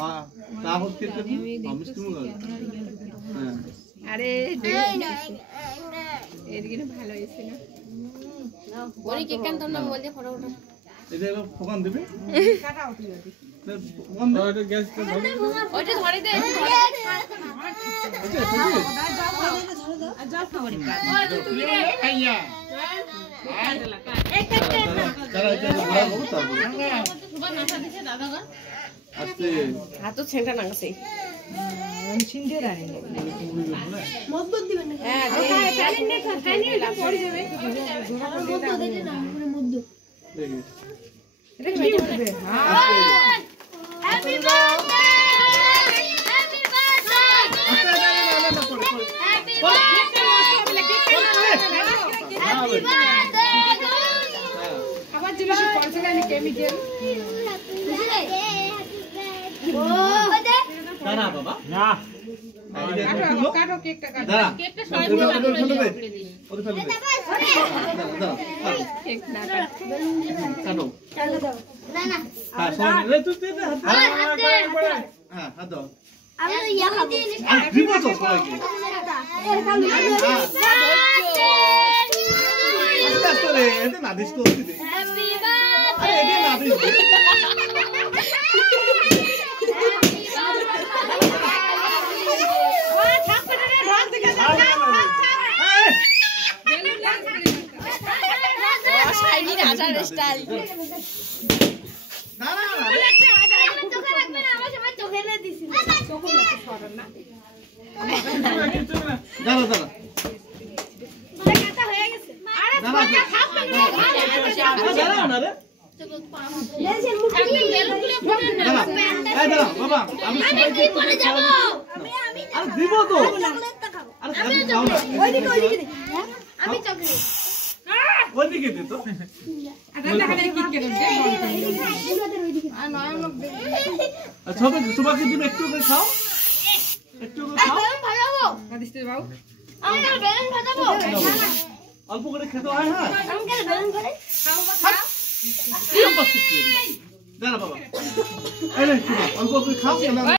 হ্যাঁ তাহলে কি করব আমি শুনুন হ্যাঁ আরে এদিকে ভালো হইছে না ওরে কেক কান তোমরা বল দিয়ে ফটো ওঠা এটা ফোকান দিবে কাটাও তুই ফোকান দাও গ্যাস ওইটা ধরে দে যাও খাবারে আইয়া তারা এটা বড় বড় তারপরে সুবা নাসা দিছে দাদা গো আস্তে হাত তো ছেঁটা নাগছে ছিন্ডে রাই মদ দিবেন না হ্যাঁ খালি নে খানি এটা পড়ে যাবে মদ দে না পুরো মদ দেখি এটা কি হবে happy birthday happy birthday happy birthday আবার জিনিস পড়ছে না কেমিক্যাল না বাবা না কাটো কেকটা কাটো দাঁড়া কেকটা সবাই করে দিন ওরে ফেলে দে কেক না কাটো চালো দাও না না হ্যাঁ শোন রে তুই দে হ্যাঁ হাত দাও আমি ইয়া খাবো আর দিব তো সবাইকে আস্তে রে এটা না দিস তো দিদি হ্যাপি আরে এটা না দিস শাইনি রাজার স্টাইল না না আমার চোখে রাখবে না আমার সবাই চোখে না দিছি চোখ না সরন না দাঁড়া দাঁড়া মানে কাটা হয়ে গেছে আরে দাঁড়া থাকবে দাঁড়া না রে লেজের মুখে বেলুন গুলো ফোড়েন না দাঁড়া এই দাঁড়া বাবা আমি আমি কি করে যাব আমি আরে দিব তো চকলেটটা খাবো আরে খাও না ওইদিকে দে আমি চকলেট ওইদিকে দে তো আরে দেখালে কি কেন দে আর নয় লোক দে আচ্ছা তোমাকে দিব একটু করে খাও একটু করে খাও বেলুন ভাজাবো দিস বাবু আমি কাল বেলুন ভাজাবো অল্প করে খেতে হয় হ্যাঁ আমি কাল বেলুন করে খাবো দাঁড়া বাবা এই রে অল্প করে খাও